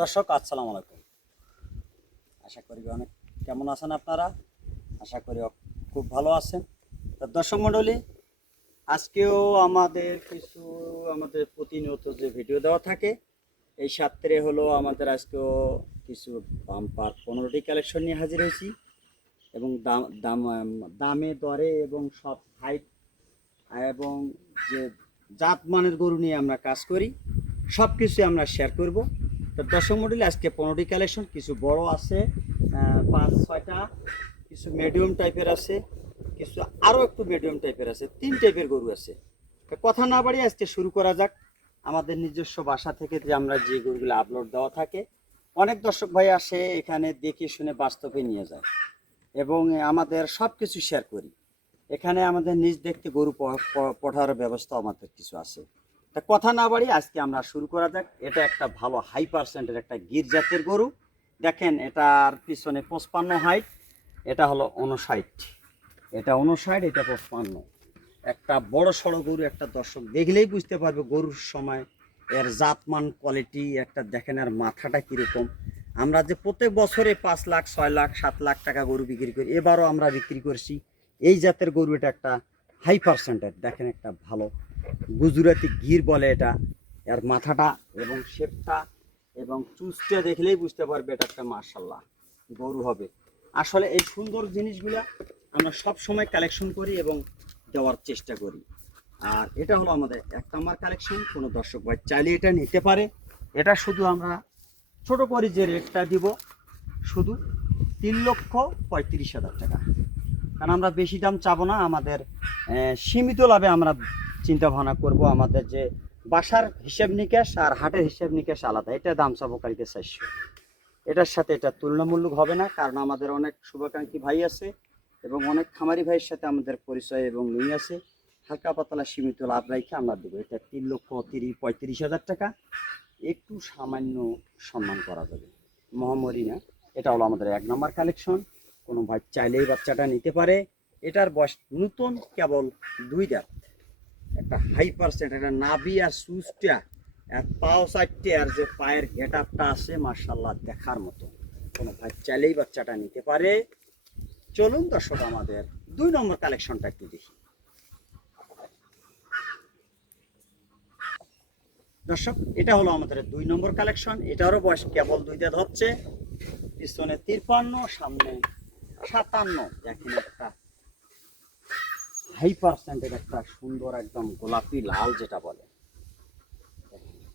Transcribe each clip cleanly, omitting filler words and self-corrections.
দর্শক আসসালামু আলাইকুম। আশা করি অনেক কেমন আছেন আপনারা? আশা করি খুব ভালো আছেন। তো দর্শক মণ্ডলী, আজকেও আমাদের প্রতিনিয়ত যে ভিডিও দেওয়া থাকে, এই সাত্রে হলো আমাদের আজকেও কিছু বাম্পার 15টি কালেকশন নিয়ে হাজির হয়েছি এবং দামে দরে এবং সব হাইট এবং যে জাতমানের গরু নিয়ে আমরা কাজ করি সব কিছু আমরা শেয়ার করব। তো দর্শক মডেলে আজকে 15টি কালেকশন, কিছু বড় আছে 5-6টা, কিছু মিডিয়াম টাইপের আছে, কিছু আরও একটু মিডিয়াম টাইপের আছে, 3 টাইপের গরু আছে। তো কথা না বাড়িয়ে আজকে শুরু করা যাক। আমাদের নিজস্ব বাসা থেকে যে আমরা যে গরুগুলো আপলোড দেওয়া থাকে, অনেক দর্শক ভাই আসে এখানে দেখে শুনে বাস্তবে নিয়ে যায় এবং আমাদের সব কিছু শেয়ার করি। এখানে আমাদের নিজ দেখতে গরু পাঠানোর ব্যবস্থা আমাদের কিছু আছে। তা কথা না বাড়ি আজকে আমরা শুরু করা যাক। এটা একটা ভালো হাই পার্সেন্টের একটা গির জাতের গরু। দেখেন এটার পিছনে 55 হাইট, এটা হলো 59, এটা 59, এটা 55। একটা বড় সড়ো গরু, একটা দর্শক দেখলেই বুঝতে পারবে গরুর সময় এর জাতমান কোয়ালিটি। একটা দেখেন আর মাথাটা কীরকম। আমরা যে প্রত্যেক বছরে 5 লাখ 6 লাখ 7 লাখ টাকা গরু বিক্রি করি, এবারও আমরা বিক্রি করছি এই জাতের গরু। এটা একটা হাই পার্সেন্টের, দেখেন একটা ভালো গুজরাটি গির বলে এটা। এর মাথাটা এবং শেপটা এবং চুজটা দেখলেই বুঝতে পারবে এটা একটা মাশাআল্লাহ গরু হবে। আসলে এই সুন্দর জিনিসগুলা আমরা সব সময় কালেকশন করি এবং দেওয়ার চেষ্টা করি। আর এটা হলো আমাদের 1 নাম্বার কালেকশন। কোনো দর্শক ভাই চাইলে এটা নিতে পারে। এটা শুধু আমরা ছোট করে যে রেটটা দিব, শুধু 3,35,000 টাকা। কারণ আমরা বেশি দাম চাবো না, আমাদের সীমিত লাভে আমরা চিন্তা ভাবনা করব। আমাদের যে বাসার হিসাব নিকাশ আর হাটের হিসাব নিকাশ আলাদা। এটা দাম চাবো কালকে 400। এটার সাথে এটা তুলনামূলক হবে না, কারণ আমাদের অনেক শুভাকাঙ্ক্ষী ভাই আছে এবং অনেক খামারি ভাইয়ের সাথে আমাদের পরিচয় এবং লিঙ্ক আছে। হালকা পাতলা সীমিত লাভ রাখে আমরা দেবো। এটা 3,35,000 টাকা। একটু সামান্য সম্মান করা যাবে, মহামরি না। এটা হলো আমাদের 1 নম্বর কালেকশন। কোনো ভাই চাইলেই বাচ্চাটা নিতে পারে। এটার বয়স নতুন, কেবল 2 দাঁত। একটা হাই পার্সেন্ট, একটা নাভি আর সুচটা আর পাও চারটে আর যে পায়ের গেট আপটা আছে মার্শাল্লাহ দেখার মতো। কোনো ভাই চাইলেই বাচ্চাটা নিতে পারে। চলুন দর্শক আমাদের 2 নম্বর কালেকশনটা একটু দেখি। দর্শক এটা হলো আমাদের 2 নম্বর কালেকশন। এটারও বয়স কেবল 2 দাঁত হচ্ছে। পিছনে 53, সামনে 57। দেখেন একটা হাই পার্সেন্টের একটা সুন্দর একদম গোলাপি লাল যেটা বলে,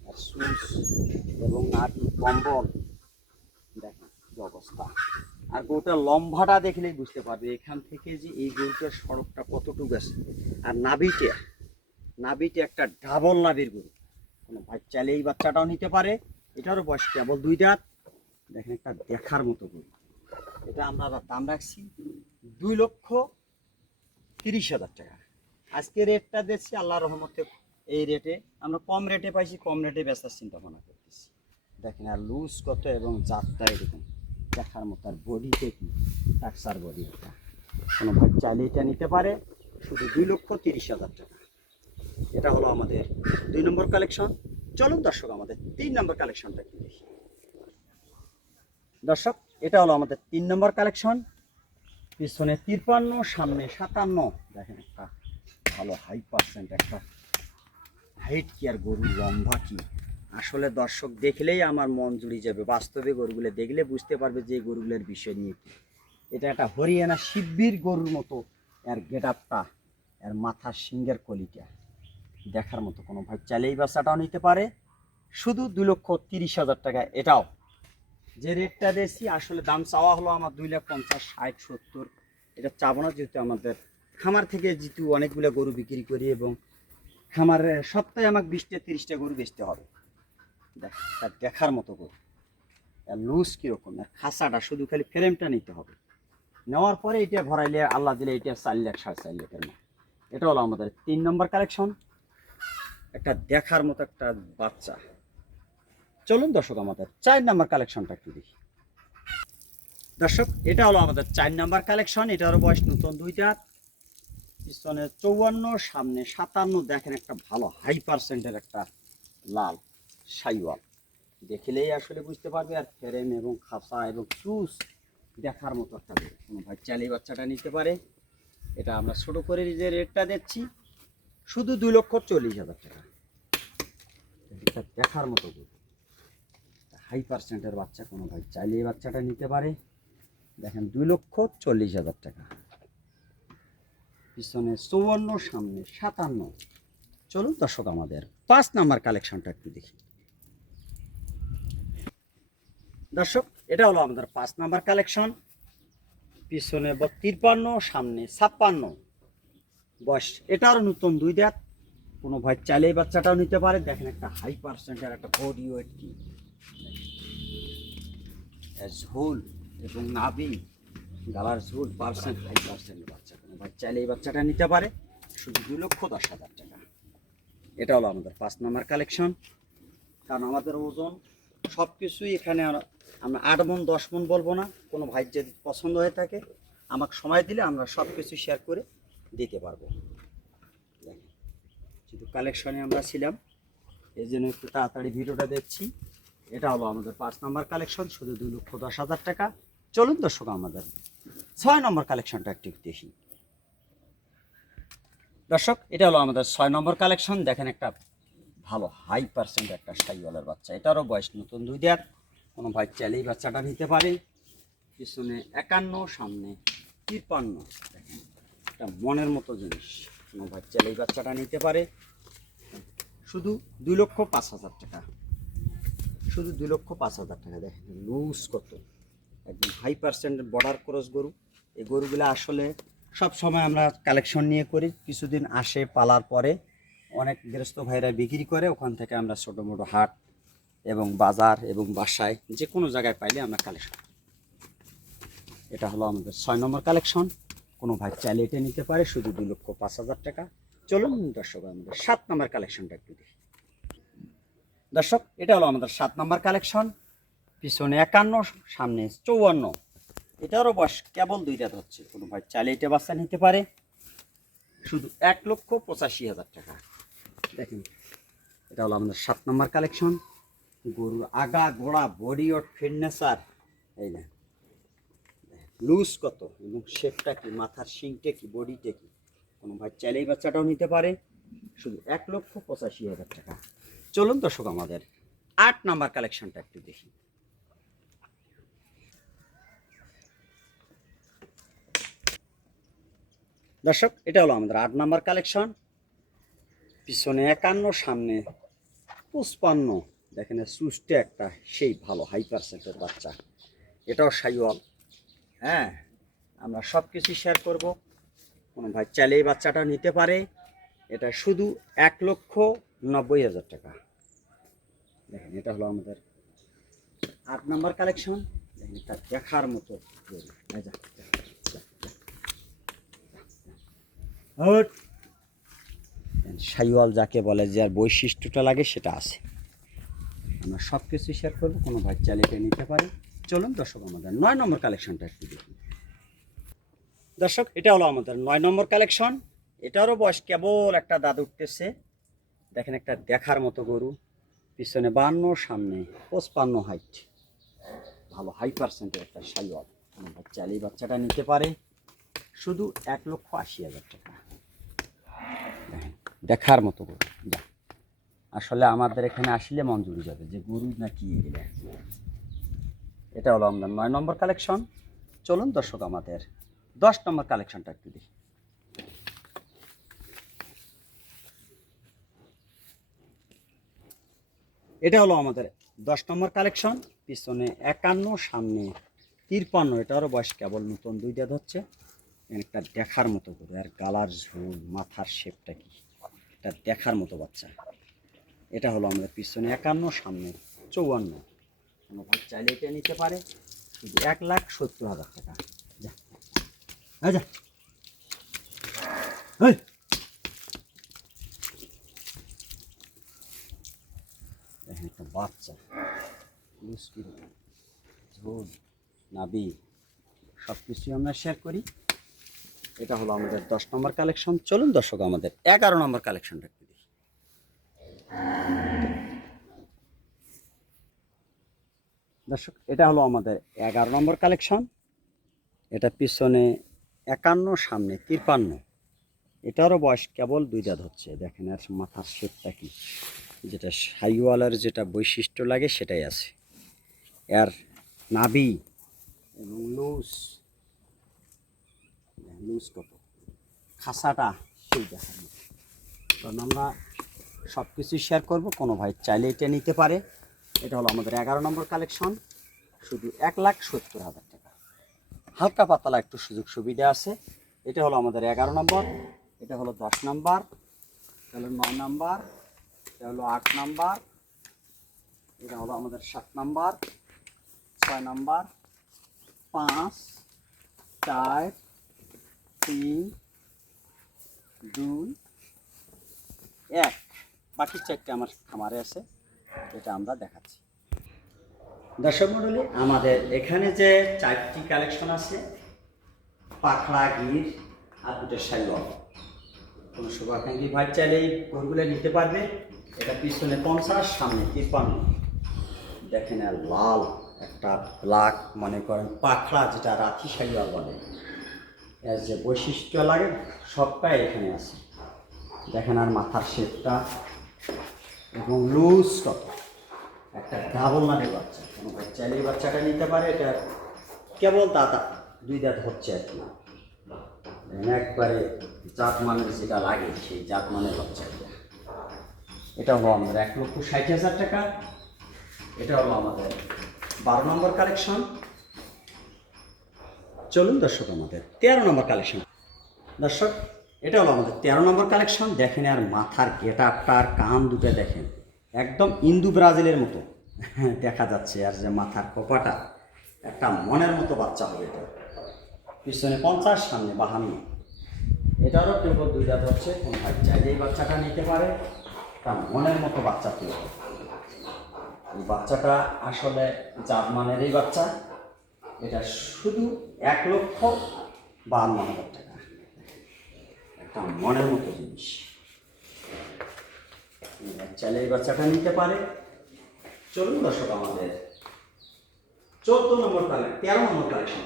আর সুস এবং নাভি কম্বল দেখেন কি অবস্থা। আর গরুটার লম্বাটা দেখলেই বুঝতে পারবে এখান থেকে যে এই গরুটার সড়কটা কতটুকু আছে। আর নাভিটা একটা ডাবল নাভির গরু। কোনো ভাই চাইলে এই বাচ্চাটাও নিতে পারে। এটারও বয়স কেবল 2 দাঁত। দেখেন একটা দেখার মতো গরু। এটা আমরা দাম রাখছি 2,30,000 টাকা। আজকে রেটটা দিচ্ছি আল্লাহর রহমতে। এই রেটে আমরা কম রেটে পাইছি, কম রেটে বেচার চিন্তা ভাবনা করতেছি। দেখেন আর লুজ কত এবং জাতটা এরকম দেখার মতো। আর বডিতে কি টাক্সার বডি এটা। কোনো ভাই চাইলে এটা নিতে পারে, শুধু 2,30,000 টাকা। এটা হলো আমাদের 2 নম্বর কালেকশন। চলুন দর্শক আমাদের 3 নম্বর কালেকশনটা একটু দেখি। দর্শক এটা হলো আমাদের 3 নম্বর কালেকশন। পিছনে 53, সামনে 57। দেখেন একটা ভালো হাই পার্সেন্ট একটা হাইট কি আর গরুর লম্বা কি। আসলে দর্শক দেখলেই আমার মন জুড়ে যাবে। বাস্তবে গরুগুলো দেখলে বুঝতে পারবে যে গরুগুলোর বিষয় নিয়ে কি। এটা একটা হরিয়ানা শিব্বির গরুর মতো। এর গেট আপটা, এর মাথার সিংহের কলিটা দেখার মতো। কোনো ভাই চাইলেই বাচ্চাটাও নিতে পারে, শুধু 2,30,000 টাকা। এটাও যে রেটটা দিয়েছি, আসলে দাম চাওয়া হলো আমার 2,50,000, 60, 70। এটা চাবো না, যেহেতু আমাদের খামার থেকে যেহেতু অনেকগুলো গরু বিক্রি করি এবং খামারে সপ্তাহে আমাকে 20-30টা গরু বেচতে হবে। তার দেখার মতো গরু। আর লুজ কীরকম, আর খাঁচাটা শুধু খালি ফ্রেমটা নিতে হবে। নেওয়ার পরে এটা ভরাইলে আল্লাহ দিলে এটা 4 লাখ 4.5 লাখের মতো। এটা হলো আমাদের 3 নম্বর কালেকশন। একটা দেখার মতো একটা বাচ্চা। চলুন দর্শক আমাদের 4 নম্বর কালেকশনটা একটু দেখি। দর্শক এটা হলো আমাদের 4 নম্বর কালেকশন। এটারও বয়স নতুন 2 দাঁত। পিছনে 54, সামনে 57। দেখেন একটা ভালো হাই পার্সেন্টের একটা লাল সাইওয়াল। দেখলেই আসলে বুঝতে পারবে। আর ফ্রেম এবং খাঁচা এবং চুজ দেখার মতো একটা গরু। কোনো ভাই চাইলে এই বাচ্চাটা নিতে পারে। এটা আমরা ছোটো করে যে রেটটা দিচ্ছি শুধু 2,40,000 টাকা। এটা দেখার মতো গরু, হাই পার্সেন্টের বাচ্চা। কোনো ভাই চাইলে এই বাচ্চাটা নিতে পারে। দেখেন 2,40,000 টাকা। পিছনে 54, সামনে 57। চলুন দর্শক আমাদের 5 নাম্বার কালেকশনটা একটু দেখি। দর্শক এটা হলো আমাদের 5 নাম্বার কালেকশন। পিছনে 53, সামনে 56। বয়স এটারও নতুন 2 দাঁত। কোনো ভাই চাইলে এই বাচ্চাটাও নিতে পারে। দেখেন একটা হাই পার্সেন্টের একটা বডি ওয়েট, কি ঝোল এবং নাভি গালার ঝোল পার্সেন্ট, হাই পার্সেন্টের বাচ্চা। কোনো ভাই চাইলে এই বাচ্চাটা নিতে পারে শুধু 2,10,000 টাকা। এটা হলো আমাদের 5 নাম্বার কালেকশন। কারণ আমাদের ওজন সব কিছুই এখানে আমরা 8 মণ 10 মণ বলবো না। কোনো ভাই যদি পছন্দ হয়ে থাকে আমাকে সময় দিলে আমরা সব কিছু শেয়ার করে দিতে পারবো। শুধু কালেকশনে আমরা ছিলাম, এই জন্য একটু তাড়াতাড়ি ভিডিওটা দেখছি। এটা হলো আমাদের 5 নাম্বার কালেকশন, শুধু 2,10,000 টাকা। চলুন দর্শক আমাদের 6 নম্বর কালেকশনটা একটু দেখি। দর্শক এটা হলো আমাদের 6 নম্বর কালেকশন। দেখেন একটা ভালো হাই পার্সেন্ট একটা শাহিওয়ালের বাচ্চা। এটারও বয়স নতুন 2 দাঁত। কোনো ভাই চাইলেই বাচ্চাটা নিতে পারে। পিছনে 51, সামনে 53। দেখেন একটা মনের মতো জিনিস। কোনো ভাই চাইলেই বাচ্চাটা নিতে পারে শুধু 2,05,000 টাকা। শুধু 2,05,000 টাকা। দেখেন লুজ কত, একদম হাই পার্সেন্ট বর্ডার ক্রস গরু। এই গরুগুলো আসলে সব সময় আমরা কালেকশন নিয়ে করি। কিছুদিন আসে পালার পরে অনেক গৃহস্থ ভাইরা বিক্রি করে, ওখান থেকে আমরা ছোটো মোটো হাট এবং বাজার এবং বাসায় যে কোনো জায়গায় পাইলে আমরা কালেকশন। এটা হলো আমাদের 6 নম্বর কালেকশন। কোনো ভাই চাইলে এটা নিতে পারে শুধু 2,05,000 টাকা। চলুন দর্শক আমাদের 7 নম্বর কালেকশনটা একটু দেখি। দর্শক এটা হলো আমাদের 7 নম্বর কালেকশন। পিছনে 51, সামনে 54। এটারও বয়স কেবল 2 দাঁত হচ্ছে। কোনো ভাই চাইলে এটা বাচ্চা নিতে পারে শুধু 1,85,000 টাকা। দেখেন এটা হলো আমাদের 7 নম্বর কালেকশন। গরুর আগা গোড়া বডি ওর ফিটনেসার, এই না লুজ কত এবং শেপটা কি, মাথার শিংটা কি, বডিটা কি। কোনো ভাই চাইলেই বাচ্চাটাও নিতে পারে শুধু 1,85,000 টাকা। চলুন দর্শক আমাদের 8 নাম্বার কালেকশনটা একটু দেখি। দর্শক এটা হলো আমাদের 8 নাম্বার কালেকশন। পিছনে 51, সামনে 55। দেখেন সুস্থ একটা সেই ভালো হাই পার্সেন্টের বাচ্চা। এটাও শাহিওয়াল। হ্যাঁ, আমরা সব কিছু শেয়ার করব। কোনো ভাই চাইলে এই বাচ্চাটা নিতে পারে। এটা শুধু 1,90,000 টাকা। দেখেন এটা হলো আমাদের 8 নাম্বার কালেকশন। দেখেন এটা দেখার মতো শাহিওয়াল যাকে বলে, যে আর বৈশিষ্ট্যটা লাগে সেটা আছে। আমরা সব কিছু শেয়ার করবো। কোনো ভাই চাইলে এটা নিতে পারে। চলুন দর্শক আমাদের 9 নম্বর কালেকশনটা একটু দেখি। দর্শক এটা হলো আমাদের 9 নম্বর কালেকশন। এটারও বয়স কেবল একটা দাঁত উঠতেছে। দেখেন একটা দেখার মতো গরু। পিছনে 52, সামনে 55 হাইট। ভালো হাই পার্সেন্টের একটা শাহিওয়াল। কোনো ভাই চাইলে এই বাচ্চাটা নিতে পারে শুধু 1,80,000 টাকা। দেখার মতো গরু। আসলে আমাদের এখানে আসলে মন জুড়ে যাবে যে গরু নাকি এগুলো। এটা হলো আমাদের 9 নম্বর কালেকশন। চলুন দর্শক আমাদের 10 নম্বর কালেকশনটা একটু দেখি। এটা হলো আমাদের 10 নম্বর কালেকশন। পিছনে 51, সামনে 53। এটারও বয়স কেবল নতুন 2 দাঁত হচ্ছে। একটা দেখার মতো গরু। আর গালার ঝুল, মাথার শেপটা কি, এটা দেখার মতো বাচ্চা। এটা হলো আমাদের পিছনে 51, সামনে 54। কোনো ভাই চাইলে এটা নিতে পারে শুধু 1,70,000 টাকা। যা যা দেখেন একটা বাচ্চা ঝোল নাবি সব কিছুই আমরা শেয়ার করি। এটা হলো আমাদের 10 নম্বর কালেকশন। চলুন দর্শক আমাদের 11 নম্বর কালেকশনটা একটু দেখি। দর্শক, এটা হলো আমাদের 11 নম্বর কালেকশন। এটা পিছনে 51, সামনে 53। এটারও বয়স কেবল 2 দাঁত হচ্ছে। দেখেন আর মাথার শেপটা কি, যেটা শাহিওয়ালের যেটা বৈশিষ্ট্য লাগে সেটাই আছে। এর নাভি এবং লুজ কত, খাসাটা সেই দেখার মতো। কারণ আমরা সব কিছুই শেয়ার করবো, কোনো ভাই চাইলে এটা নিতে পারে। এটা হলো আমাদের 11 নম্বর কালেকশন, শুধু 1,70,000 টাকা। হালকা পাতলা একটু সুযোগ সুবিধা আছে। এটা হলো আমাদের 11 নম্বর, এটা হলো 10 নম্বর, এটা হলো 9 নম্বর, এটা হলো 8 নম্বর, এটা হলো আমাদের 7 নম্বর, 6 নম্বর, 5, 4, 3, 2, 1। বাকি 4টে আমার খামারে আছে, এটা আমরা দেখাচ্ছি। দর্শক মণ্ডলী, আমাদের এখানে যে 4টি কালেকশন আছে, পাখড়া, গির আর 2টো শাইওয়াল। কোনো শুভাকাঙ্ক্ষী ভাই চাইলে এই গরুগুলো নিতে পারবে। এটা পিছনে 50, সামনে 53। দেখেন আর লাল একটা ব্ল্যাক, মনে করেন পাখড়া, যেটা রাথি শাইওয়াল বলে। এর যে বৈশিষ্ট্য লাগে সবটাই এখানে আছে। দেখেন আর মাথার শেপটা এবং লুজ কত, একটা ডাবল নাটের বাচ্চা। কোনো ভাই চাইলে এই বাচ্চাটা নিতে পারে। এটা কেবল দাঁত 2 দাঁত হচ্ছে আর কি। একবারে জাত মানের যেটা লাগে সেই জাত মানের বাচ্চা। এটা হলো আমাদের 1,60,000 টাকা। এটা হলো আমাদের 12 নম্বর কালেকশন। চলুন দর্শক, আমাদের 13 নম্বর কালেকশন। দর্শক, এটা হলো আমাদের 13 নম্বর কালেকশন। দেখেন আর মাথার গেট আপটা আর কান দুটো দেখেন, একদম ইন্দু ব্রাজিলের মতো দেখা যাচ্ছে। আর যে মাথার কোপাটা, একটা মনের মতো বাচ্চা হবে। এটা পিছনে 50, সামনে 52। এটারও কেবল 2 দাঁত হচ্ছে। কোনো ভাই চাইলে এই বাচ্চাটা নিতে পারে। তার মনের মতো বাচ্চা তৈরি। এই বাচ্চাটা আসলে জার্মানের এই বাচ্চা। এটা শুধু 1,52,000 টাকা। একটা মনের মতো জিনিস, চাইলে এই বাচ্চাটা নিতে পারে। চলুন দর্শক, আমাদের 13 নম্বর কালেকশন।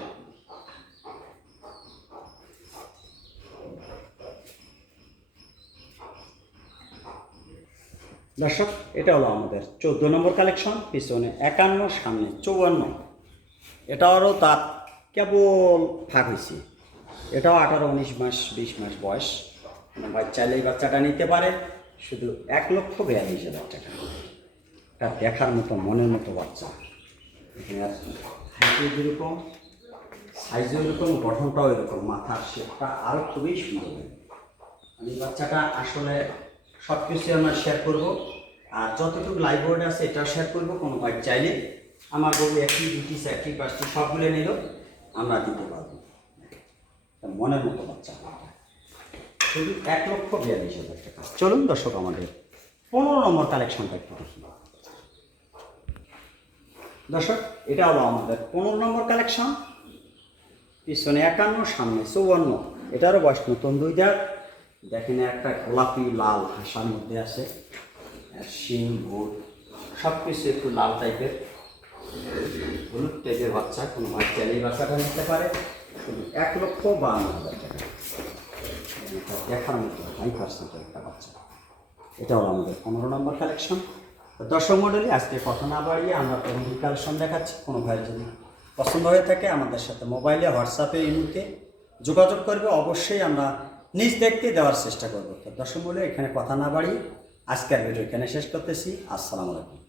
দর্শক, এটা হলো আমাদের 14 নম্বর কালেকশন। পিছনে 51, সামনে 54। এটারও দাঁত কেবল ফাঁক হয়েছে। এটাও 18, 19 মাস, 20 মাস বয়স। ভাই চাইলে এই বাচ্চাটা নিতে পারে। শুধু 1,42,000 টাকা। এটা দেখার মতো মনের মতো বাচ্চা। এখানে হাইটে যেরকম, সাইজও এরকম, গঠনটাও এরকম, মাথার শেপটা আরও খুবই সুন্দর। এই বাচ্চাটা আসলে সব কিছুই আমরা শেয়ার করবো। আর যতটুকু লাইভ বোর্ড আছে এটা শেয়ার করবো। কোনো ভাই চাইলে আমার বলবো 1টি, 2টি, 4টি, 5টি সবগুলো নিলেও আমরা দিতে পারবো। মনের মতো বাচ্চা, শুধু 1,42,000 টাকা। চলুন দর্শক, আমাদের 15 নম্বর কালেকশনটা একটু দেখি। দর্শক, এটা হলো আমাদের 15 নম্বর কালেকশন। পিছনে 51, সামনে 54। এটারও বয়স নতুন 2 দাঁত। দেখেন একটা গোলাপি লাল হাসার মধ্যে আছে। শিং, ভুট সব কিছু একটু লাল টাইপের, হলুদ টাইপের বাচ্চা। কোনো বাচ্চা এই বাচ্চাটা নিতে পারে। শুধু 1,52,000 টাকা। দেখার মতো 5% একটা বাচ্চা। এটা হলো আমাদের 15 নম্বর কালেকশন। দর্শক মণ্ডলী, আজকে কথা না বাড়িয়ে আমরা প্রথম কালেকশন দেখাচ্ছি। কোনো ভাই যদি পছন্দ হয়ে থাকে আমাদের সাথে মোবাইলে, হোয়াটসঅ্যাপে, ইমোতে যোগাযোগ করবে। অবশ্যই আমরা নিজ দেখতে দেওয়ার চেষ্টা করবো। তো দর্শক মণ্ডলী, এখানে কথা না বাড়িয়ে আজকের ভিডিও এখানে শেষ করতেছি। আসসালামু আলাইকুম।